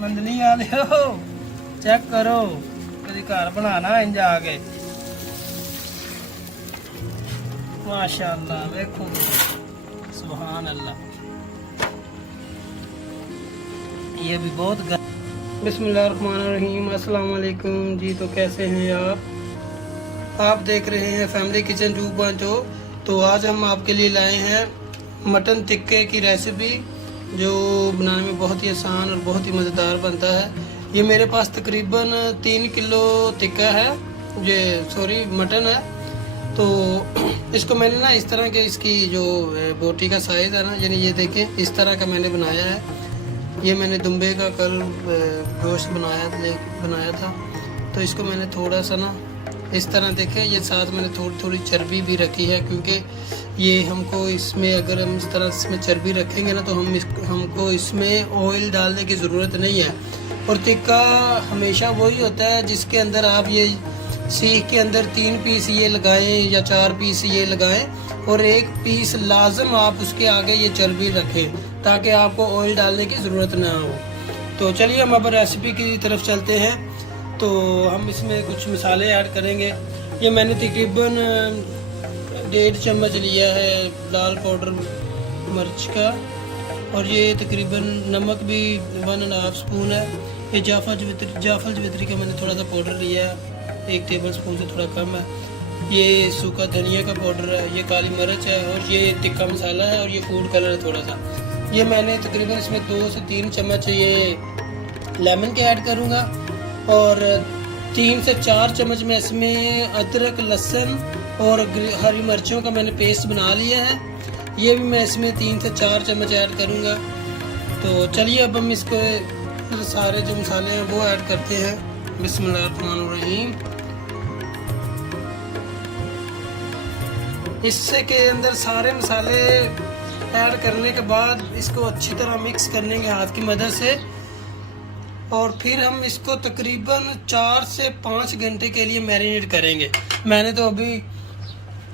मंदली वाले हो चेक करो कभी घर बनाना इंज आके माशाअल्लाह देखो सुभान अल्लाह। ये भी बहुत बिस्मिल्लाहिर्रहमानिर्रहीम अस्सलाम वालेकुम जी। तो कैसे हैं आप देख रहे हैं फैमिली किचन 2.0। तो आज हम आपके लिए लाए हैं मटन टिक्के की रेसिपी जो बनाने में बहुत ही आसान और बहुत ही मज़ेदार बनता है। ये मेरे पास तकरीबन 3 किलो टिक्का है, ये सॉरी मटन है। तो इसको मैंने ना इस तरह के इसकी जो बोटी का साइज़ है ना, यानी ये देखें इस तरह का मैंने बनाया है। ये मैंने दुम्बे का कल गोश्त बनाया था। तो इसको मैंने थोड़ा सा ना इस तरह देखें, ये साथ मैंने थोड़ी चर्बी भी रखी है, क्योंकि ये हमको इसमें अगर हम इस तरह इसमें चर्बी रखेंगे ना तो हमको इसमें ऑयल डालने की ज़रूरत नहीं है। और टिक्का हमेशा वही होता है जिसके अंदर आप ये सीख के अंदर 3 पीस ये लगाएं या 4 पीस ये लगाएं और 1 पीस लाजम आप उसके आगे ये चर्बी रखें ताकि आपको ऑयल डालने की ज़रूरत ना हो। तो चलिए हम अब रेसिपी की तरफ चलते हैं। तो हम इसमें कुछ मसाले ऐड करेंगे। ये मैंने तकरीबन 1.5 चम्मच लिया है लाल पाउडर मिर्च का, और ये तकरीबन नमक भी 1.5 स्पून है। ये जाफर जवित्री का मैंने थोड़ा सा पाउडर लिया है, 1 टेबल स्पून से थोड़ा कम है। ये सूखा धनिया का पाउडर है, ये काली मिर्च है, और ये टिक्का मसाला है, और ये फूड कलर है थोड़ा सा। ये मैंने तकरीबन इसमें 2 से 3 चम्मच ये लेमन के ऐड करूँगा, और 3 से 4 चम्मच में इसमें अदरक लहसुन और हरी मिर्चों का मैंने पेस्ट बना लिया है। ये भी मैं इसमें 3 से 4 चम्मच ऐड करूँगा। तो चलिए अब हम इसको सारे जो मसाले हैं वो ऐड करते हैं। बिस्मिल्लाहिर्रहमानिर्रहीम। इससे के अंदर सारे मसाले ऐड करने के बाद इसको अच्छी तरह मिक्स करने के हाथ की मदद से, और फिर हम इसको तकरीबन 4 से 5 घंटे के लिए मैरिनेट करेंगे। मैंने तो अभी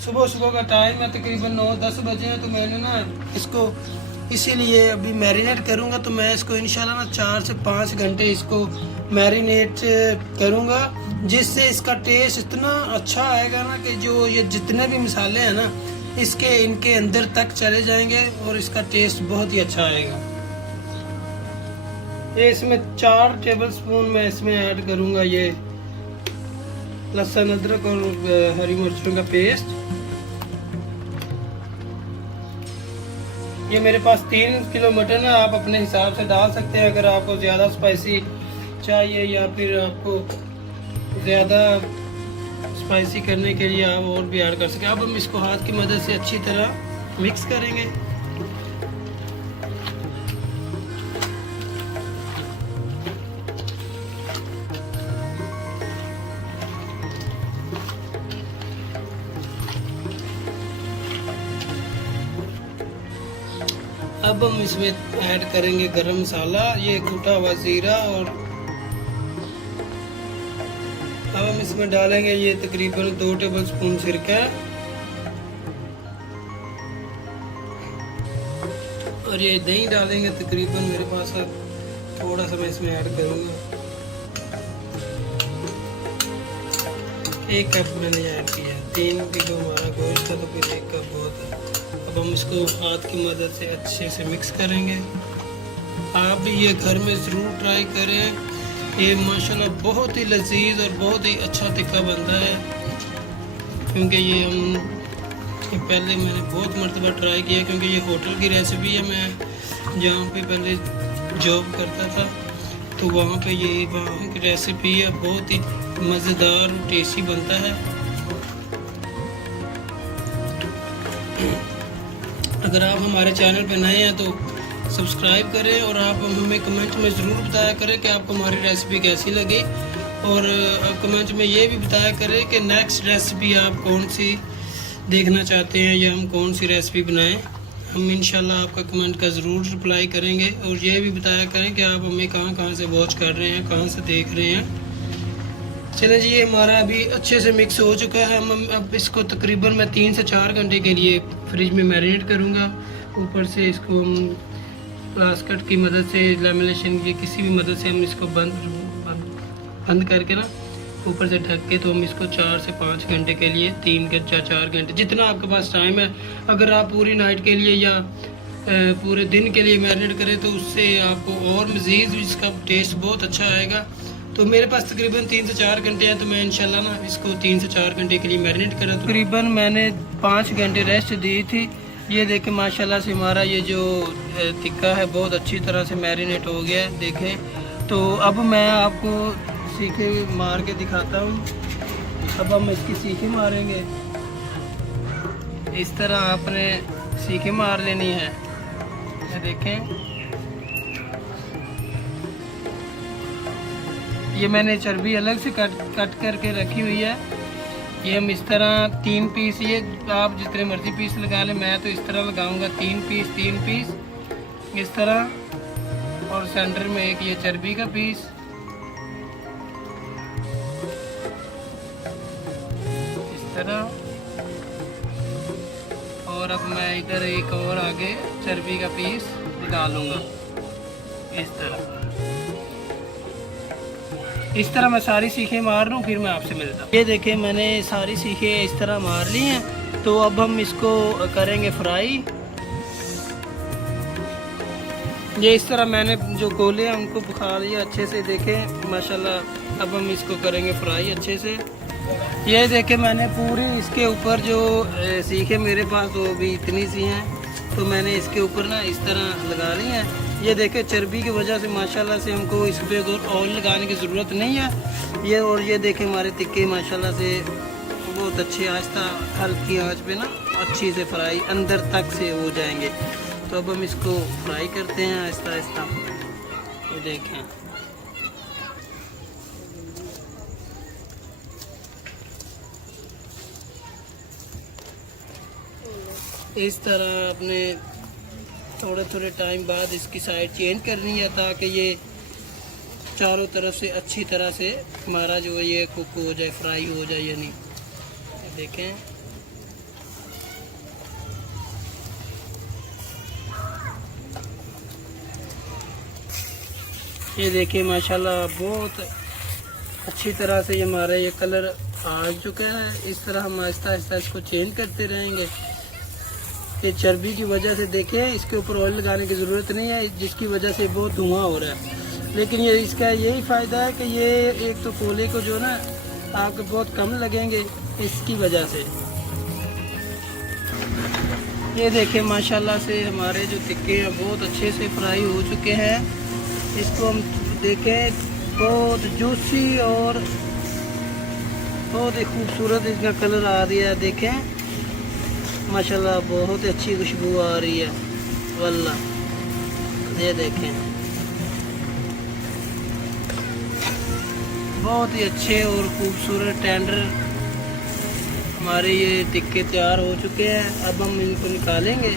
सुबह का टाइम है, तकरीबन 9-10 बजे हैं, तो मैंने ना इसको इसीलिए अभी मैरिनेट करूंगा। तो मैं इसको इंशाल्लाह ना 4 से 5 घंटे इसको मैरिनेट करूंगा, जिससे इसका टेस्ट इतना अच्छा आएगा ना कि जो ये जितने भी मसाले हैं ना इनके अंदर तक चले जाएंगे और इसका टेस्ट बहुत ही अच्छा आएगा। ये इसमें 4 टेबल स्पून मैं इसमें ऐड करूंगा ये लहसुन अदरक और हरी मिर्चों का पेस्ट। ये मेरे पास 3 किलो मटन है, आप अपने हिसाब से डाल सकते हैं। अगर आपको ज़्यादा स्पाइसी चाहिए या फिर आपको ज़्यादा स्पाइसी करने के लिए आप और भी ऐड कर सकें। अब हम इसको हाथ की मदद से अच्छी तरह मिक्स करेंगे। अब हम इसमें ऐड करेंगे गरम मसाला, ये कूटा हुआ जीरा, और अब हम इसमें डालेंगे ये तकरीबन 2 टेबल स्पून सिरका, और ये दही डालेंगे तकरीबन मेरे पास थोड़ा सा मैं इसमें ऐड करूँगा। 1 कप मैंने ऐड किया है। 3 किलो हमारा गोश्त है तो फिर 1 कप बहुत है। अब हम इसको हाथ की मदद से अच्छे से मिक्स करेंगे। आप भी ये घर में ज़रूर ट्राई करें। ये माशाल्लाह बहुत ही लजीज और बहुत ही अच्छा टिक्का बनता है, क्योंकि ये पहले मैंने बहुत मरतबा ट्राई किया, क्योंकि ये होटल की रेसिपी है। मैं जहाँ पे पहले जॉब करता था तो वहाँ की रेसिपी है, बहुत ही मज़ेदार और टेस्टी बनता है। अगर आप हमारे चैनल पर नए हैं तो सब्सक्राइब करें, और आप हमें कमेंट में ज़रूर बताया करें कि आपको हमारी रेसिपी कैसी लगी, और कमेंट में ये भी बताया करें कि नेक्स्ट रेसिपी आप कौन सी देखना चाहते हैं या हम कौन सी रेसिपी बनाएं। हम इंशाल्लाह आपका कमेंट का ज़रूर रिप्लाई करेंगे, और ये भी बताया करें कि आप हमें कहाँ से वॉच कर रहे हैं, कहाँ से देख रहे हैं। चलें जी, ये हमारा अभी अच्छे से मिक्स हो चुका है। हम अब इसको तकरीबन मैं 3 से 4 घंटे के लिए फ्रिज में मैरिनेट करूँगा। ऊपर से इसको हम क्लास कट की मदद से, लैमिनेशन की किसी भी मदद से हम इसको बंद करके ना ऊपर से ढक के, तो हम इसको 4 से 5 घंटे के लिए, 3 या 4 घंटे जितना आपके पास टाइम है, अगर आप पूरी नाइट के लिए या पूरे दिन के लिए मैरिनेट करें तो उससे आपको और मज़ीद इसका टेस्ट बहुत अच्छा आएगा। तो मेरे पास तकरीबन 3 से 4 घंटे हैं, तो मैं इंशाल्लाह ना इसको 3 से 4 घंटे के लिए मैरिनेट करा। तकरीबन मैंने 5 घंटे रेस्ट दी थी। ये देखें माशाल्लाह से हमारा ये जो टिक्का है बहुत अच्छी तरह से मैरिनेट हो गया है। देखें तो अब मैं आपको सीखे मार के दिखाता हूँ। अब हम इसकी सीखे मारेंगे। इस तरह आपने सीखे मार लेनी है। ये देखें, ये मैंने चर्बी अलग से कट करके रखी हुई है। ये हम इस तरह 3 पीस, ये आप जितने मर्जी पीस लगा लें, मैं तो इस तरह लगाऊंगा 3 पीस इस तरह, और सेंटर में एक ये चर्बी का पीस, इस तरह, और अब मैं इधर एक और आगे चर्बी का पीस डालूंगा इस तरह। इस तरह मैं सारी सीखें मार लूँ, फिर मैं आपसे मिलता हूँ। ये देखें मैंने सारी सीखें इस तरह मार ली हैं। तो अब हम इसको करेंगे फ्राई। ये इस तरह मैंने जो गोले हैं उनको पका लिया अच्छे से। देखें माशाल्लाह, अब हम इसको करेंगे फ्राई अच्छे से। ये देखें मैंने पूरी इसके ऊपर जो सीखे मेरे पास वो भी इतनी सी हैं, तो मैंने इसके ऊपर ना इस तरह लगा ली हैं। ये देखें चर्बी की वजह से माशाल्लाह से हमको इस पर ऑयल लगाने की ज़रूरत नहीं है। ये और ये देखें हमारे टिक्के माशाल्लाह से बहुत अच्छे आहिस्ता हल्की आंच पे ना अच्छी से फ्राई अंदर तक से हो जाएंगे। तो अब हम इसको फ्राई करते हैं आहिस्ता आहिस्ता। ये देखें इस तरह अपने थोड़े थोड़े टाइम बाद इसकी साइड चेंज करनी है, ताकि ये चारों तरफ से अच्छी तरह से हमारा जो है ये कुक हो जाए, फ्राई हो जाए। यानी देखें ये देखिए माशाल्लाह बहुत अच्छी तरह से ये हमारा ये कलर आ चुका है। इस तरह हम आहिस्ता आहिस्ता इसको चेंज करते रहेंगे। ये चर्बी की वजह से देखें इसके ऊपर ऑयल लगाने की ज़रूरत नहीं है, जिसकी वजह से बहुत धुआं हो रहा है। लेकिन ये इसका यही फ़ायदा है कि ये एक तो कोले को जो ना आपको बहुत कम लगेंगे इसकी वजह से। ये देखें माशाल्लाह से हमारे जो टिक्के हैं बहुत अच्छे से फ्राई हो चुके हैं। इसको हम देखें बहुत जूसी और बहुत ही खूबसूरत इसका कलर आ रहा है। देखें माशाल्लाह बहुत अच्छी खुशबू आ रही है वल्लाह। ये देखें बहुत ही अच्छे और खूबसूरत टेंडर हमारे ये टिक्के तैयार हो चुके हैं। अब हम इनको निकालेंगे।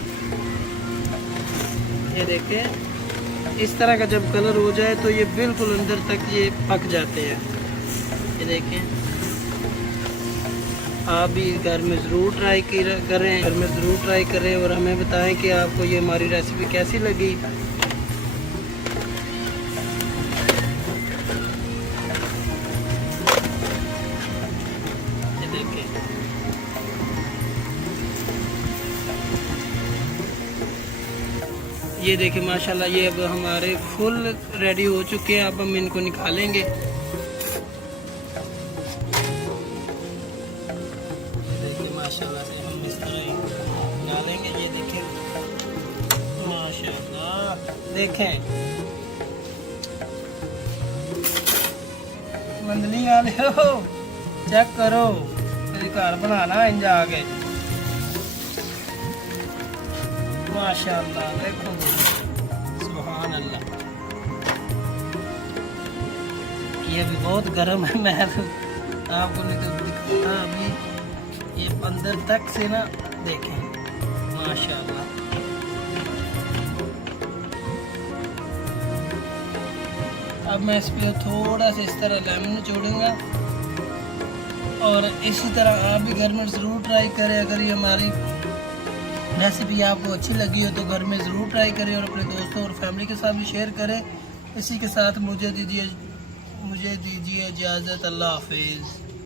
ये देखें इस तरह का जब कलर हो जाए तो ये बिल्कुल अंदर तक ये पक जाते हैं। ये देखें आप भी घर में ज़रूर ट्राई करें, घर में ज़रूर ट्राई करें और हमें बताएं कि आपको ये हमारी रेसिपी कैसी लगी। ये देखें ये देखें माशाल्लाह ये अब हमारे फुल रेडी हो चुके हैं। अब हम इनको निकालेंगे। माशाल्लाह से हम इस तरह डालेंगे। ये देखें माशाल्लाह, देखें मंदली वाले हो चेक करो, मेरे घर बनाना इंज आगे माशाल्लाह। देखो सुभान अल्लाह, ये भी बहुत गर्म है। मैं आपको नहीं तो दिखाता अभी। ये अंदर तक से ना देखें माशाल्लाह। अब मैं इस पर थोड़ा सा इस तरह लेमन निचोड़ूंगा। और इसी तरह आप भी घर में ज़रूर ट्राई करें। अगर ये हमारी रेसिपी आपको अच्छी लगी हो तो घर में ज़रूर ट्राई करें और अपने दोस्तों और फैमिली के साथ भी शेयर करें। इसी के साथ मुझे दीजिए इजाज़त। अल्लाह हाफिज़।